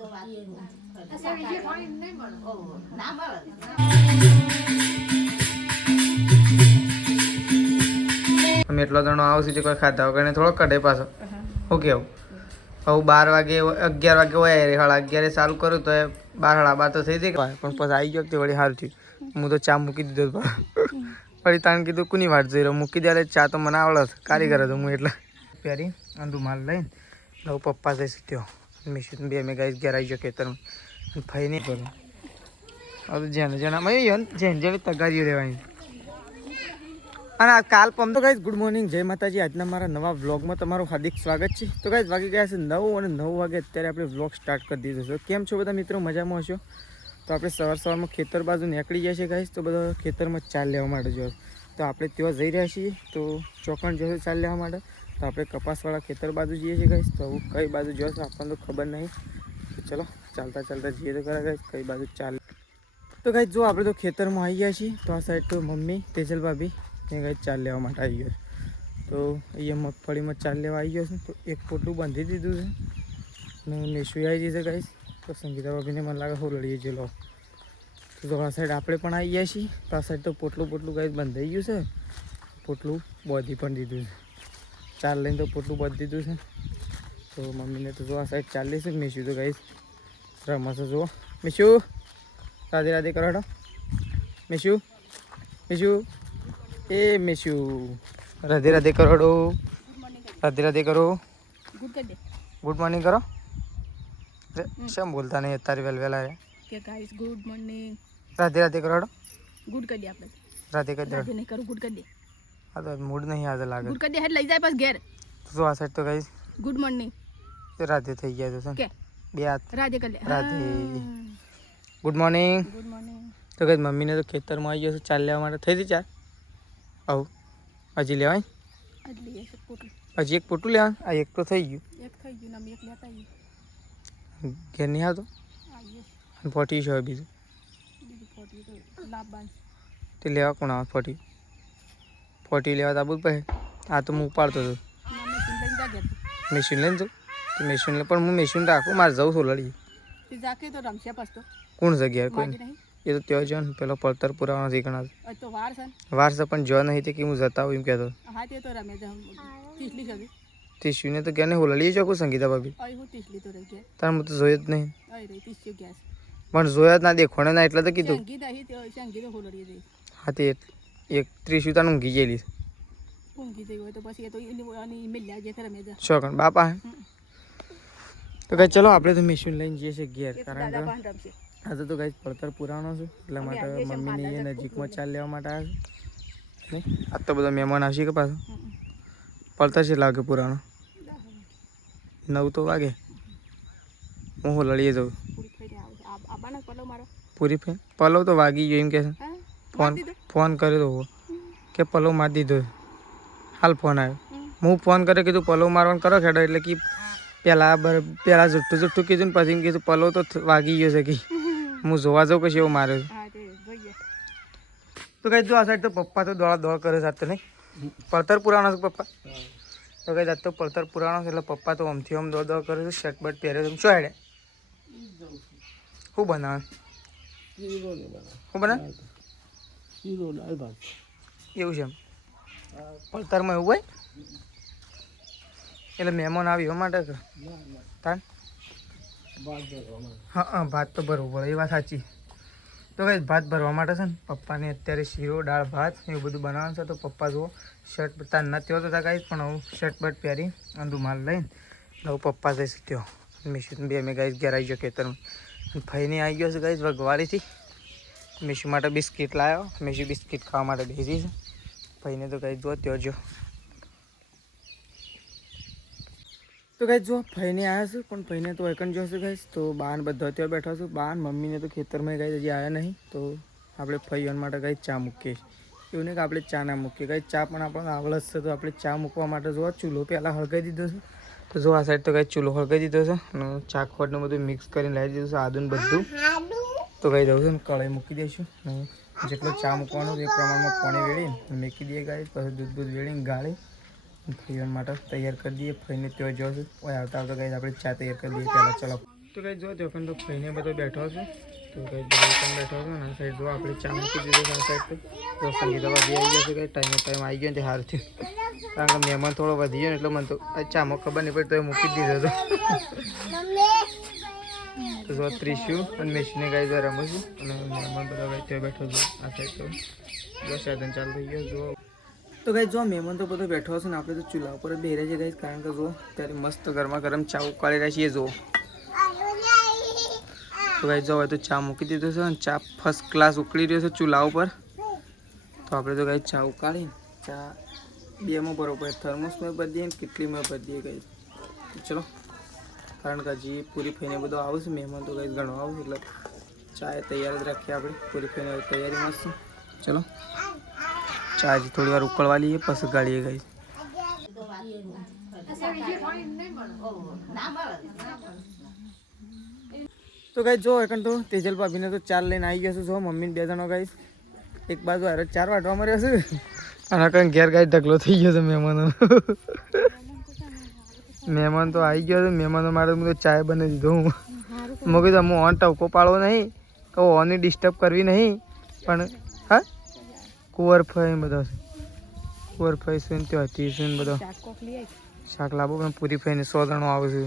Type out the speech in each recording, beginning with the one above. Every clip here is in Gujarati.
અમે એટલો જણો આવશે જે કોઈ ખાધા વગર થોડોક કઢે પાછો શું કેવું હવે 12 વાગે 11 વાગે હોય 11:30 ચાલુ કરું તો 12:30 તો થઈ જાય પણ પછી આવી ગયો વળી સારું થયું હું તો ચા મૂકી દીધો વળી તાણ કીધું કોની વાટ જોઈ રહ્યો મૂકી દે ચા તો મને આવડે કારીગર હતો હું એટલે પહેરી અને રૂમાલ લઈને લઉં પપ્પા જઈશ ત્યાં મિશન બે મેં ગાઈશ ઘેર આવી ગયો ખેતરમાં ફઈ નહીં કરું હવે જેને જેને તગારીઓ રહેવાની અને કાલ પમ તો ગાઈસ ગુડ મોર્નિંગ જય માતાજી આજના મારા નવા વ્લોગમાં તમારું હાર્દિક સ્વાગત છે તો ગાઈસ વાગી ગયા છે 9 અને 9 વાગે અત્યારે આપણે વ્લોગ સ્ટાર્ટ કરી દીધો છે કેમ છો બધા મિત્રો મજામાં હશો તો આપણે સવારમાં ખેતર બાજુ નીકળી જાય છે ગાઈસ તો બધા ખેતરમાં ચાલ લેવા માટે જો તો આપણે ત્યાં જઈ રહ્યા છીએ તો ચોકણ જશે ચાલ લેવા માટે તો આપણે કપાસવાળા ખેતર બાજુ જઈએ છીએ ગાઈસ તો કઈ બાજુ જશે આપણને તો ખબર નહીં તો ચલો ચાલતા ચાલતા જઈએ તો ખરા ગાઈસ કઈ બાજુ ચાલ તો ગાઈસ જો આપણે તો ખેતરમાં આવી ગયા છીએ તો આ સાઈડ તો મમ્મી તેજલ ભાભી ત્યાં ગાઈસ ચાલ લેવા માટે આવી ગયો તો અહીંયા મગફળીમાં ચાલ લેવા આવી ગયો છે તો એક પોટલું બાંધી દીધું છે અને મેસુઈ આવી જશે ગાઈસ તો સંગીતા ભાભીને મને લાગે હું લડીએ જે લો તો આ સાઈડ આપણે પણ આવી ગયા છીએ તો આ સાઈડ તો પોટલું ગાઈસ બંધાઈ ગયું છે પોટલું બાંધી પણ દીધું છે ચાલ લઈને તો પોટલું બાંધી દીધું છે તો મમ્મીને તો જો આ સાઈડ ચાલી છે મેસુઈ તો ગાઈસ રમશે જુઓ મેસુ રાધે રાધે કરો હેડો મેસુ એ મેસુ રાધે રાધે કરો રાધે રાધે કરો ગુડ મોર્નિંગ કરો શેમ બોલતા નહીં અત્યારે વેલવેલા કે guys good morning Radhe Radhe કરો ગુડ કરી દે આપણે રાધે કરી દે રાધે નહીં કરું ગુડ કરી દે આ તો મૂડ નહીં આજે લાગે ગુડ કરી દે હેડ લઈ જાય પાસ ઘેર તો આ સાઈડ તો ગાઈસ ગુડ મોર્નિંગ રાધે થઈ ગયા છે કે બે હાથ રાધે કરી લે Radhe good morning good morning તો ગાઈસ મમ્મીને તો ખેતરમાં આવી ગયો છે ચાલ લેવા માટે થઈ હતી ચાર આવું હજી લેવાય આટલી એક પોટલું હજી એક પોટલું લેવાનું આ એક તો થઈ ગયું એક થઈ ગયું ને એક લેતા આવીએ ઘેર નહીં આવતો આવીએ અને 40 છે બીજું બીજું પોટલી તો લાભ બાંધ તે લેવા કોણ આવે 40 લેવા તો આવું પડે આ તો હું ઉપાડતો હતો મમ્મી લઈને જા ઘેર મેશીન લઈને જાઉં તો મેશીન લે પણ હું મેશીન રાખું મારે જવું છું લડી તું જાકે તો રમશે પાસ તો કોણ જગ્યાએ કોઈ નહીં એ તો ત્યાં જો ને પેલો પડતર પુરાવાનો શીખણા તો વાર છે વાર છે પણ જો નહીં તે કે હું જતા હું એમ કહેતો હા તે તો રમે તીસલી છે તીસ્યુને તો ક્યાં હું લડી શકું સંગીતા ભાભી અહીં હું તીસલી તો રહી ગયા તાર હું તો જોયો જ નહીં અહીં રહી તીસ્યું ગેસ પણ જોયા જ ના દેખોણે ના એટલે તો કીધું સંગીત અહીં તે સંગીત હોલડી રહી હા તે એક ત્રીસ્યુ તાનું ઊંઘી ગયેલી ઊંઘી જઈ હોય તો પછી એ તો એની મિલ્યા જે રમે જા શોકણ બાપા હે તો કઈ ચલો આપણે તો મેશીન લઈને જઈએ છીએ ઘેર કારણ કે પાંચ રમશે આજે તો કઈ પડતર પુરાણો છે એટલા માટે મમ્મીને એ નજીકમાં ચાલ લેવા માટે આવે છે નહીં આજ તો બધા મહેમાન આવશે કે પાછું પડતર છે લાગે પુરાણો 9 તો વાગે હું લડીએ જાઉં પૂરી ફેન પલવ તો વાગી ગયો એમ કે છે ફોન કર્યો તો કે પલવ મારી દીધો હાલ ફોન આવ્યો હું ફોન કર્યો કીધું પલવ મારવાનું કરો ખેડો એટલે કે પહેલાં જુઠ્ઠું કીધું ને પછી એમ કીધું પલવ તો વાગી ગયો છે કે હું જોવા જાઉં કશું એવું મારે તો કઈ જો આ સાઈડ તો પપ્પા તો દોડ કરે છે તો નહીં પડતર પુરાણો છે પપ્પા તો કઈ આજ તો પડતર પુરાણો છે એટલે પપ્પા તો આમથી આમ દોડ કરે છે શર્ટ બટ પહેર્યો છે શું હેડે શું બનાવે શું બનાવે એવું છે એમ પડતરમાં એવું હોય એટલે મહેમાન આવ્યો માટે કે તાન હા ભાત તો ભરવું પડે એ વાત સાચી તો કઈ ભાત ભરવા માટે છે ને પપ્પાને અત્યારે શીરો દાળ ભાત એવું બધું બનાવવાનું છે તો પપ્પા જુઓ શર્ટ તાર ના તેઓ તો કાંઈ પણ હું શર્ટ બટ પહેરી અને રૂમાલ લઈને લઉં પપ્પા જઈશ ત્યાં મેશુ બે મેં ગાઈશ ઘેર આવી ગયો ખેતરમાં ફઈને આવી ગયો છે ગાઈશ વગવાડીથી મેશુ માટે બિસ્કિટ લાવ્યો મેશુ બિસ્કિટ ખાવા માટે બેસી છે ફઈને તો ગાઈશ જો ત્યાં જો તો ગાઈસ જો ફઈને આવ્યા છું પણ ફઈને તો એકન જોશે ગાઈસ તો બાન બધા અત્યારે બેઠા છું બાન મમ્મીને તો ખેતરમાં ગાઈસ હજી આવ્યા નહીં તો આપણે ફઈઓન માટે ગાઈસ ચા મૂકીએ એવું નહીં કે આપણે ચા ના મૂકીએ ગાઈસ ચા પણ આપણને આવડત છે તો આપણે ચા મૂકવા માટે જો ચૂલો પહેલાં હળગાવી દીધો છે તો જો આ સાઈડ તો ગાઈસ ચૂલો હળગાવી દીધો છે અને ચાખવટનું બધું મિક્સ કરીને લાવી દીધું છે આદુને બધું તો ગાઈ દઉં છું ને કઢાઈ મૂકી દઈશું જેટલો ચા મૂકવાનો એ પ્રમાણમાં પાણી વેળીને મૂકી દઈએ ગાઈસ પછી દૂધ વેળીને ગાળી ફઈઓન માટે તૈયાર કરી દઈએ ફઈને ત્યાં જોશું ઓય આવતા આવતા ગાઈસ આપણે ચા તૈયાર કરી દઈએ પહેલાં ચલો તો કઈ જો તો પણ તો ફઈને બધો બેઠો છે તો કઈ પણ બેઠો છે ને સાઈડ જો આપણે ચા મૂકી દીધો છે આ સાઈડ તો સંગીતા ભાભી આવી ગયા છે કઈ ટાઈમ આવી ગયો ને સારું થયું કારણ કે મહેમાન થોડો વધી ગયો ને એટલે મને તો ચામાં ખબર નહીં પડી તો એ મૂકી જ દીધો હતો તો જો ત્રિશુ અને મેશીને ગાઈ જો રમું છું અને મહેમાન બધા ગાઈ ત્યાં બેઠો છું આ સાઈડ તો બસ સાધન ચાલુ થઈ ગયો જો તો ગાઈ જો મહેમાન તો બધો બેઠો હશે ને આપણે તો ચૂલા ઉપર જ બેહી છે ગાઈ કારણ કે જો ત્યારે મસ્ત ગરમા ગરમ ચા ઉકાળી રહ્યા છીએ જો તો ગાઈ જો હવે તો ચા મૂકી દીધો છે અને ચા ફર્સ્ટ ક્લાસ ઉકળી રહ્યો છે ચૂલા ઉપર તો આપણે તો ગાઈ ચા ઉકાળી ચા બેમાં બરોબર થર્મોસમાં ભરી દઈએ ને કેટલીમાં ભરી દઈએ ગાઈ ચલો કારણ કે હજી પૂરી ફઈને બધો આવશે મહેમાન તો ગાઈ ઘણો આવશે એટલે ચા તૈયાર જ રાખીએ આપણે પૂરી ફઈને તૈયારી મસ્ત ચલો ચા હજી થોડી વાર ઉકળવા લઈએ પછી ગાળીએ ગાઈ તો ગાઈ જો એકણ તો તેજલ ભાભીને તો ચાર લઈને આવી ગયા છે જો મમ્મીને 2 જણો ગાઈ એક બાજુ હારે 4 વાટવા માર્યો છે અને કંઈ ઘેર ગાઈ ઢગલો થઈ ગયો છે મહેમાનો મહેમાન તો આવી ગયો છે મહેમાનો માટે હું તો ચાય બનાવી દીધો હું મેં કીધું હું ઓન ટવકો પાડવો નહીં કહું ઓની ડિસ્ટર્બ કરવી નહીં પણ હા કુંવરફઈ બધા કુંવરફઈ છે ને ત્યાં હતી છે ને બધો શાક લાવો પણ પૂરી ફઈને 100 જણો આવે છે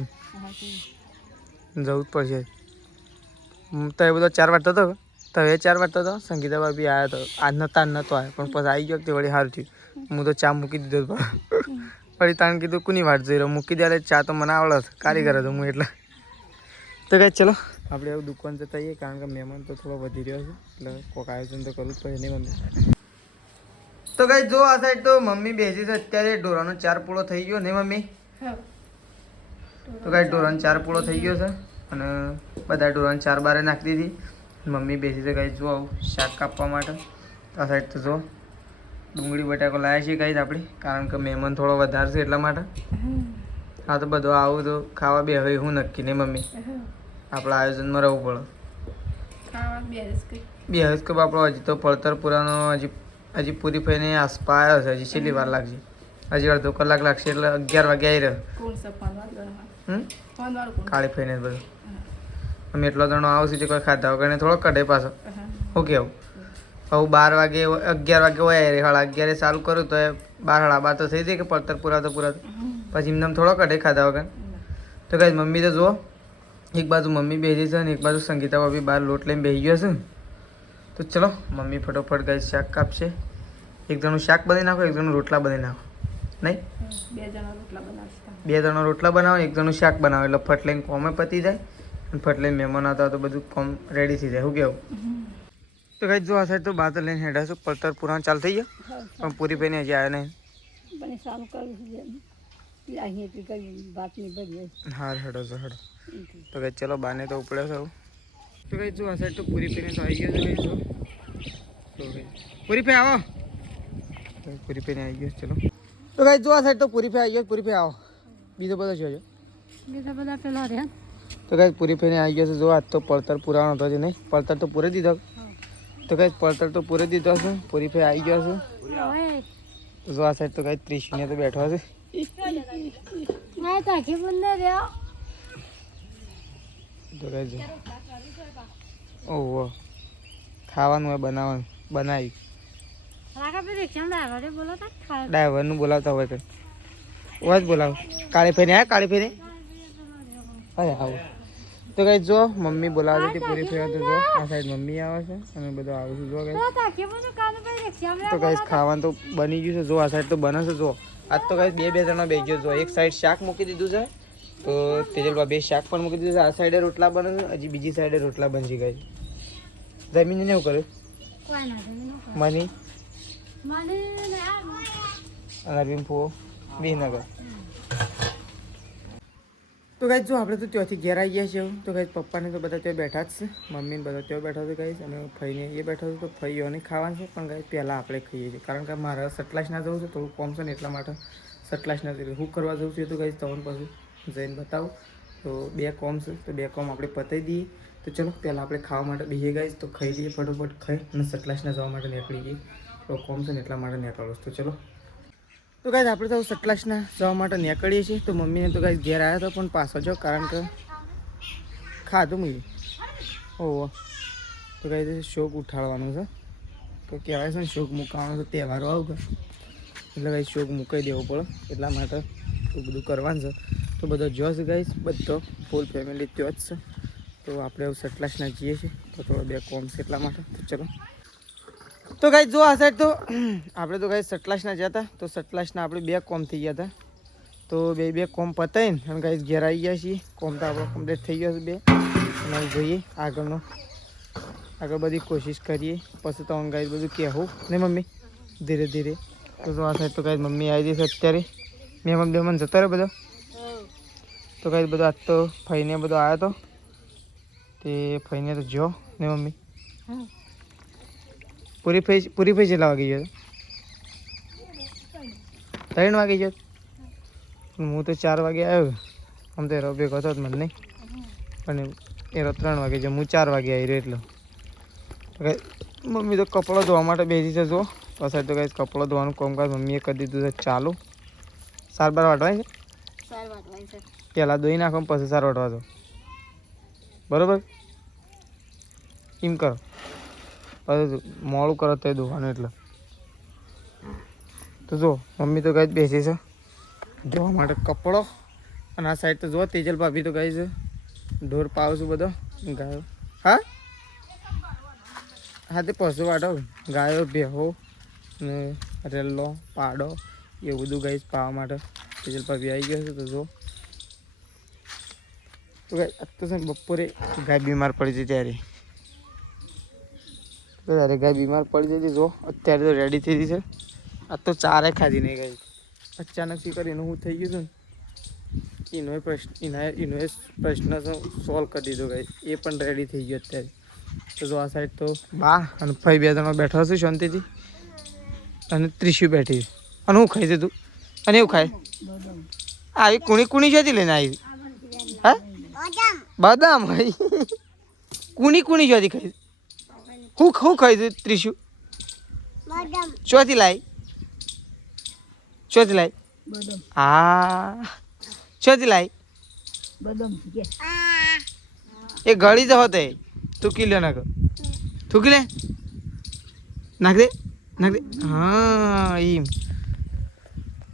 જવું જ પડશે તો એ બધો 4 વાટતો હતો તો એ 4 વાટતો હતો સંગીતા ભાભી આવ્યા હતો આજનો તાન નહોતો આવ્યો પણ પછી આવી ગયો તે વળી સારું થયું હું તો ચા મૂકી દીધો વળી તાણ કીધું કોની વાટ જોઈ રહ્યો મૂકી દે ચા તો મને આવડે છે કારીગર હતો હું એટલે તો કાંઈ ચલો આપણે એવું દુકાન જતા આવીએ કારણ કે મહેમાન તો થોડો વધી રહ્યો છે એટલે કોઈક આયોજન તો કરવું જ પડે નહીં મમ્મી તો કાંઈ જો આ સાઈડ તો મમ્મી બેસી છે અત્યારે ઢોરાનો 4 પૂળો થઈ ગયો નહીં મમ્મી તો કાંઈ ઢોરાનો 4 પૂળો થઈ ગયો છે અને બધા ઢોરાને 4 બારે નાખી દીધી મમ્મી બેસી છે કાંઈ જો આવું શાક કાપવા માટે આ સાઈડ તો જો ડુંગળી બટાકો લાવ્યા છીએ કાંઈ આપણે કારણ કે મહેમાન થોડો વધારે છે એટલા માટે હા તો બધું આવું તો ખાવા બે હવે હું નક્કી નહીં મમ્મી આપણા આયોજનમાં રહેવું પડે બે હજ કે આપણો હજી તો પડતર પુરાનો હજી પૂરી ફઈને આસપા આવ્યો છે હજી છેલ્લી વાર લાગશે હજી અડધો કલાક લાગશે એટલે 11 વાગે આવી રહ્યો કાળી ફઈને બધું અમે એટલો જણો આવશે જે કોઈ ખાધા વગર થોડો કઢે પાછો શું કેવું હવે 12 વાગે 11 વાગે હોય રે 11:30 ચાલુ કરું તો 12:30 તો થઈ જાય કે પડતર પુરાતો પછી એમને થોડો કઢે ખાધા વગર તો કઈ મમ્મી તો જુઓ એક બાજુ મમ્મી બેસી છે અને એક બાજુ સંગીતા ભાભી બહાર લોટ લઈને બેસી ગયો છે તો ચલો મમ્મી ફટોફટ ગઈ શાક કાપશે એક જણનું શાક બનાવી નાખો એક જણનું રોટલા બનાવી નાખો નહીં 2 જણો રોટલા બનાવો એક જણનું શાક બનાવો એટલે ફટ લઈને કોમે પતી જાય અને ફટ લઈને મહેમાન આવતા તો બધું કોમ રેડી થઈ જાય શું કેવું તો કઈ જો આ સાઈડ તો બાદ લઈને હેડા છું પડતર પુરાણ ચાલુ થઈ ગયો પણ પૂરી પઈને હજી આવ્યા નહીં હા હેડો છો હેડો તો કઈ ચલો બાને તો ઉપડ્યો છો તો કઈ જો આ સાઈડ તો પૂરી પીને તો આવી ગયો છે કઈ જો તો કઈ પૂરી પે આવો પૂરી પીને આવી ગયો ચલો તો કઈ જો આ સાઈડ તો પૂરી પે આવી ગયો પૂરી પે આવો બીજો બધો જોજો બીજા બધા પેલા રહ્યા તો કઈ પૂરી પીને આવી ગયો છે જો આજ તો પડતર પુરાણો હતો જ નહીં પડતર તો પૂરી દીધો તો કઈ પડતર તો પૂરી દીધો છે પૂરી પે આવી ગયો છે જો આ સાઈડ તો કઈ ત્રિશને તો બેઠો છે તો કઈ જો ઓહો ખાવાનું હોય બનાવવાનું બનાવી ડ્રાઈવરનું બોલાવતા હોય કંઈ જ બોલાવો કાળી ફેરી હા કાળી ફેરી અરે આવો તો કઈ જો મમ્મી બોલાવે છે પૂરી ફેર તો જો આ સાઈડ મમ્મી આવે છે અને બધું આવે છે જો કઈ તો કઈ ખાવાનું તો બની ગયું છે જો આ સાઈડ તો બને છે જો આજ તો કઈ બે જણા બેસી ગયો જો એક સાઈડ શાક મૂકી દીધું છે તો તેજલબા 2 શાક પણ મૂકી દીધું છે આ સાઈડે રોટલા બને છે હજી બીજી સાઈડે રોટલા બની ગઈ જમીને એવું કર્યું મની અરવિંદ ફો વિનગર તો ગાઈસ જો આપણે તો ત્યાંથી ઘેર આવી ગયા છીએ તો ગાઈસ પપ્પાને તો બધા ત્યાં બેઠા જ છે મમ્મીને બધા ત્યાં બેઠા છે ગાઈસ અને ફઈને એ બેઠા છે તો ફઈઓને ખાવાનું છે પણ ગાઈસ પહેલાં આપણે ખાઈએ છીએ કારણ કે મારે સટલાસના જવું છે થોડું કોમ છે ને એટલા માટે સટલાસના જઈએ હું કરવા જવું છું તો ગાઈસ તમને પછી જઈને બતાવું તો 2 કોમ છે તો 2 કોમ આપણે પતાવી દઈએ તો ચલો પહેલાં આપણે ખાવા માટે બેસીએ ગાઈસ તો ખાઈ લઈએ ફટોફટ ખાઈ અને સટલાસના જવા માટે નીકળી જઈએ તો કોમ છે ને એટલા માટે નીકળો તો ચલો તો ગાઈસ આપણે તો સટલાસના જવા માટે નીકળીએ છીએ તો મમ્મીને તો ગાઈસ ઘેર આવ્યા હતા પણ પાછો જો કારણ કે ખાધું મેં ઓહો તો કઈ શોક ઉઠાડવાનું છે તો કહેવાય છે ને શોક મૂકવાનો છે તહેવારો આવું એટલે કઈ શોક મૂકાઈ દેવો પડે એટલા માટે તો બધું કરવાનું છે તો બધો જોશ ગાઈશ બધો ફૂલ ફેમિલી ત્યાં જ છે તો આપણે એવું સટલાસના જઈએ છીએ તો થોડો બે કોમ છે એટલા માટે તો ચલો તો ગાઈ જો આ સાઈડ તો આપણે તો ગાઈ સટલાસના ગયા હતા તો સટલાસના આપણે બે કોમ થઈ ગયા હતા તો બે કોમ પતાવીને અને ગાઈ ઘેર આવી ગયા છીએ કોમ તો આપણો કમ્પ્લીટ થઈ ગયો છે બે અને જોઈએ આગળ બધી કોશિશ કરીએ પછી તો ગાઈ બધું કહેવું ને મમ્મી ધીરે ધીરે તો આ સાઈડ તો ગાઈ મમ્મી આવી જશે અત્યારે બે મને જતો રહ્યો બધો તો ગાઈ બધો આજ તો ફઈને બધો આવ્યો હતો તે ફઈને તો જો ને મમ્મી પૂરી ફઈ કેટલા વાગી ગયો 3 વાગી ગયો હું તો 4 વાગે આવ્યો આમ તો એરો ભેગો હતો મને નહીં પણ એરો 3 વાગે છે હું 4 વાગે આવી રહ્યો એટલે મમ્મી તો કપડો ધોવા માટે બેસી છે જો પાછળ તો કઈ કપડો ધોવાનું કામકાજ મમ્મીએ કરી દીધું છે ચાલુ 4 વાટવાય છે પહેલાં દોઈ નાખો પછી 4 વાટવા દો બરાબર એમ કરો પછી મોડું કરો તે ધોવાનું એટલે તો જો મમ્મી તો કઈ બેસી છે ધોવા માટે કપડો અને આ સાઈડ તો જો તેજલ ભાભી તો ગઈ છે ઢોર પાવ છું બધો ગાયો હા તે પશુ વાટો ગાયો ભેહો ને રેલ્લો પાડો એવું બધું ગાઈ પાવા માટે તેજલ ભાભી આવી ગયો છે તો જો તો ગાય તો છે બપોરે ગાય બીમાર પડી હતી ત્યારે ગાય બીમાર પડી જતી જો અત્યારે તો રેડી થઈ ગઈ છે આ તો ચારે ખાધી નહીં ગઈ અચાનક શી કરીને હું થઈ ગયું છું એનો પ્રશ્ન સોલ્વ કરી દીધો ગઈ એ પણ રેડી થઈ ગયો અત્યારે તો જો આ સાઈડ તો બા અને ભાઈ 2 જણા બેઠા છું શાંતિથી અને ત્રિશુ બેઠી અને હું ખાઈ તું અને એવું ખાય આવી કુણી જોતી લઈને આવી હા બદામ ખાઈ કુણી જોતી ખાઈ હું ખાઈ તું ત્રિશુ ચોથી લાઈ હા ચોથી લાઈ એ ગળી તો હોતે થૂકી લે નાખ થૂકી લે નાખ દે હા એમ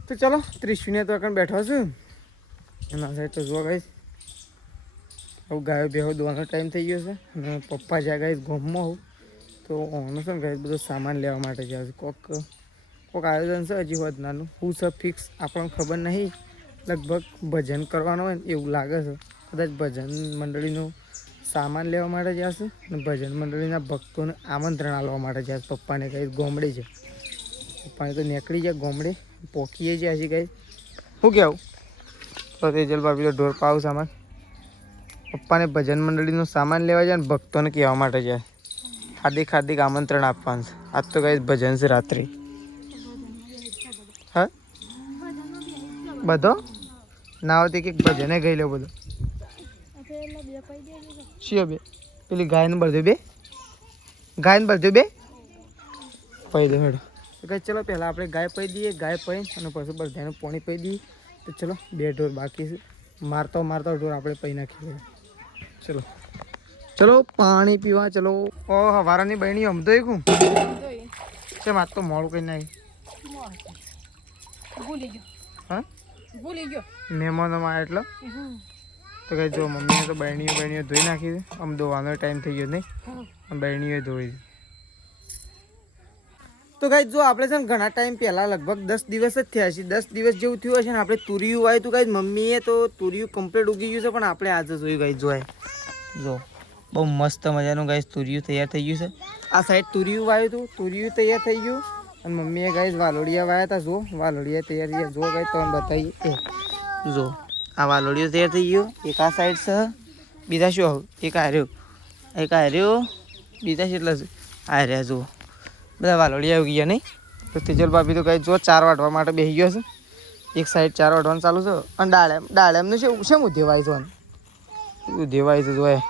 તો ચલો ત્રિશુને તો આગળ બેઠો છું એના સાઈડ તો જોવા ગઈશ હવે ગાયો બેહો દોવાનો ટાઈમ થઈ ગયો છે અને પપ્પા જ્યાં ગઈશ ગોમમાં હોઉં તો ઓનો છે ને ગઈશ બધો સામાન લેવા માટે જાય છે કોક આયોજન છે હજી હોત નાનું હું સબ ફિક્સ આપણને ખબર નહીં લગભગ ભજન કરવાનું હોય ને એવું લાગે છે કદાચ ભજન મંડળીનું સામાન લેવા માટે જશે અને ભજન મંડળીના ભક્તોને આમંત્રણ આપવા માટે જશે પપ્પાને કંઈ ગોમડે છે પપ્પાને તો નીકળી જાય ગોમડે પોકીએ જાય છે કંઈ શું કહેવું તો તેજલ ભાભી તો ઢોર પાવ સામાન પપ્પાને ભજન મંડળીનું સામાન લેવા જાય ને ભક્તોને કહેવા માટે જાય હાર્દિક આમંત્રણ આપવાનું છે આજ તો કંઈ ભજન છે રાત્રે હા બધો ના હોતી કે ભજને ગઈ લો બધો શિયો બે પેલી ગાયને બળદ્યો બે પૈ દે હેડો તો કઈ ચલો પહેલાં આપણે ગાય પૈ દઈએ ગાય પૈ અને પછી બળદ્યાનું પાણી પૈ દઈએ તો ચલો 2 ઢોર બાકી છે મારતો ઢોર આપણે પૈ નાખીએ ચલો પાણી પીવા ચલો ઓ હવારાની બહેણી અમતો એક હું છે માર તો મોડું કઈ નાખી હા મહેમાનોમાં એટલે તો કઈ જો મમ્મીએ તો બહેણીઓ ધોઈ નાખી છે આમ ધોવાનો ટાઈમ થઈ ગયો નહીં બહેણીઓ ધોઈ તો કઈ જો આપણે છે ને ઘણા ટાઈમ પહેલાં લગભગ 10 દિવસ જ થયા છે 10 દિવસ જેવું થયું હશે ને આપણે તુરિયું આવ્યું હતું કઈ મમ્મીએ તો તુરિયું કમ્પ્લીટ ઉગી ગયું છે પણ આપણે આજે જોયું કઈ જોવાય જો બહુ મસ્ત મજાનું ગાઈસ તુરિયું તૈયાર થઈ ગયું છે આ સાઈડ તુરિયું વાવ્યું હતું તુરિયું તૈયાર થઈ ગયું અને મમ્મીએ ગાઈસ વાલોડિયા વાવ્યા હતા જો વાલોડિયા તૈયાર થયા જો ગાઈસ તમને બતાવીએ જો આ વાલોડિયો તૈયાર થઈ ગયો એક આ સાઈડ છે બીજા શું એક આર્યો બીજા કેટલા છે આર્યા જુઓ બધા વાલોડિયા ઉગી ગયા નહીં તો તેજલ ભાભી તો ગાઈસ જો 4 વાટવા માટે બેસી ગયો છે એક સાઈડ 4 વાટવાનું ચાલુ છે અને ડાળેમનું શેમ ઉધેવાય છે ઉધેવાય છે જોય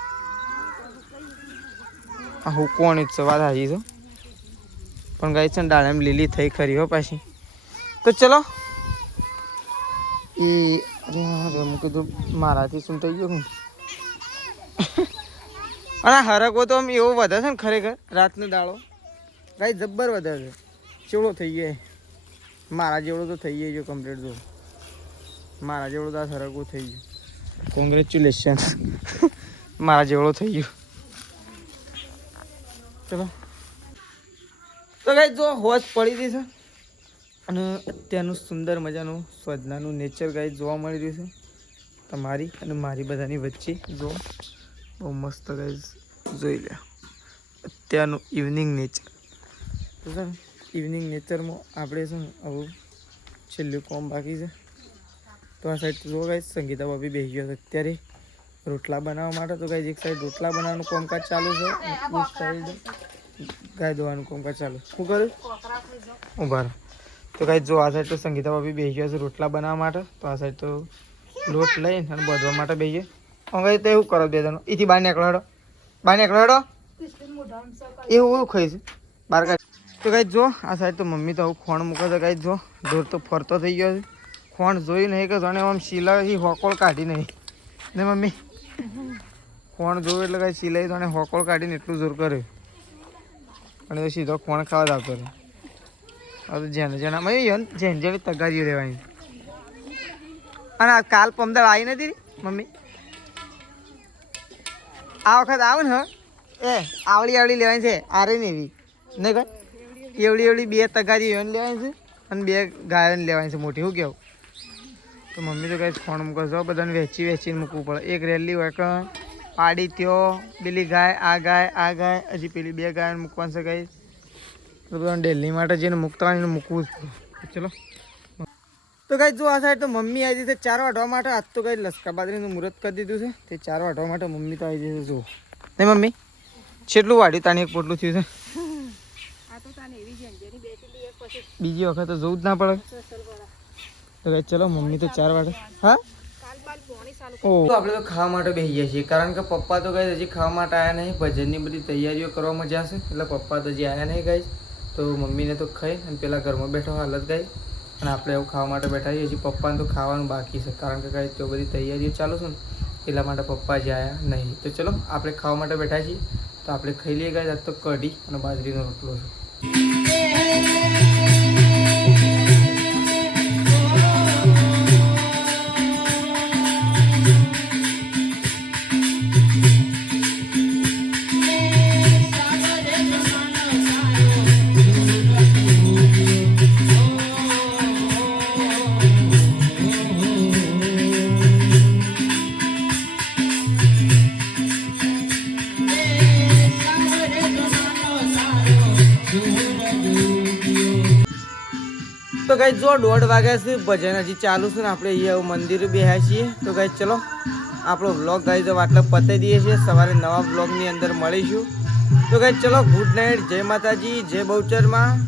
આ હું કોણ જ છે વાત હાજી છે પણ ગાઈ છે ને ડાળેમ લીલી થઈ ખરી હો પાછી તો ચલો અરે હું કીધું મારાથી શું થઈ ગયું અને હરકો તો આમ એવો વધે છે ને ખરેખર રાતનો દાડો ગાય જબ્બર વધે છે ચેવડો થઈ ગયો મારા જેવડો તો થઈ ગયો કમ્પ્લીટ જો મારા જેવડો તો આ હરકો થઈ ગયો કોંગ્રેચ્યુલેશન મારા જેવડો થઈ ગયો ચલો તો ગાય જો હોશ પડી રહી છે અને અત્યારનું સુંદર મજાનું સ્વજનાનું નેચર ગાય જોવા મળી રહ્યું છે તમારી અને મારી બધાની વચ્ચે જો બહુ મસ્ત ગાઈઝ જોઈ લે અત્યારનું ઇવનિંગ નેચર તો છે ને ઇવનિંગ નેચરમાં આપણે છે ને આવું છેલ્લું કોમ બાકી છે તો આ સાઈડ જો ગાઈઝ સંગીતા ભાભી બેસી ગયો છે અત્યારે રોટલા બનાવવા માટે તો ગાઈઝ એક સાઈડ રોટલા બનાવવાનું કામકાજ ચાલુ છે અને એક સાઈડ ગાય ધોવાનું કામકાજ ચાલુ શું કર્યું ઉભા રહો તો ગાઈઝ જો આ સાઈડ તો સંગીતા ભાભી બેસી ગયો છે રોટલા બનાવવા માટે તો આ સાઈડ તો લોટ લઈને અને બધવા માટે બેસીએ હવે તો એવું કરો બે જણો એથી બહાર નીકળો એવું ખાઈશ બહાર કાઢ તો કાંઈ જો આ સાઈડ તો મમ્મી તો આવું ખોણ મૂકે છે કાંઈ જો દૂર તો ફરતો થઈ ગયો છે ખોણ જોઈ નહીં કે જાણે આમ સિલાઈ હોકોળ કાઢી નહીં ને મમ્મી ખોણ જોયું એટલે કાંઈ સિલાઈ જાણે હોકોળ કાઢીને એટલું જોર કર્યું અને એ સીધો ખોણ ખાવા જ આવતો રહ્યો હવે તો જેને જેને તગારીઓ રહેવાની અને આ કાલ પમદાર આવી નથી મમ્મી આ વખત આવું ને એ આવડી લેવાની છે આરે ને એવી નહીં કઈ એવડી બે તગારી એવાની લેવાની છે અને બે ગાયોને લેવાની છે મોટી શું કેવું તો મમ્મી તો કઈ ફોન મૂકો છો બધાને વેચીને મૂકવું પડે એક રેલી હોય કે પાડી ત્યો પેલી ગાય આ ગાય હજી પેલી બે ગાય મૂકવાની છે કઈ તો બધાને ડેલી માટે જેને મૂકતા હોય એને મૂકવું જ પડે ચલો તો કઈ જો આ સાઈડ તો મમ્મી આવી જશે 4 વાટવા માટે આજ તો કઈ લસકા બાજરીનું મુહૂર્ત કરી દીધું છે તે 4 વાટવા માટે મમ્મી તો આવી જશે જો નહીં મમ્મી છેટલું વાડ્યું તાને એક પોટલું થયું છે બીજી વખત તો જવું જ ના પડે તો કઈ ચલો મમ્મી તો 4 વાટે હા ઓ આપણે તો ખાવા માટે બેસી ગયા છીએ કારણ કે પપ્પા તો કઈ હજી ખાવા માટે આવ્યા નહીં ભજનની બધી તૈયારીઓ કરવામાં જશે એટલે પપ્પા તો હજી આવ્યા નહીં ગઈ તો મમ્મીને તો ખાઈ અને પેલા ઘરમાં બેઠો હાલત ગઈ અને આપણે એવું ખાવા માટે બેઠા છીએ હજી પપ્પાને તો ખાવાનું બાકી છે કારણ કે કાંઈ તો બધી તૈયારીઓ ચાલુ છે ને એટલા માટે પપ્પા જ આવ્યા નહીં તો ચલો આપણે ખાવા માટે બેઠા છીએ તો આપણે ખાઈ લઈએ ગાય આજ તો કઢી અને બાજરીનો રોટલો છે તો ગાઈ જો 1:30 વાગ્યા છે ભજન હજી ચાલુ છે ને આપણે અહીંયા મંદિરે બેહ્યા છીએ તો ગાઈ ચલો આપણો વ્લોગ ગાઈ જો આટલો પતાવી દઈએ છીએ સવારે નવા વ્લોગની અંદર મળીશું તો ગાઈ ચલો ગુડ નાઇટ જય માતાજી જય બહુચરમાં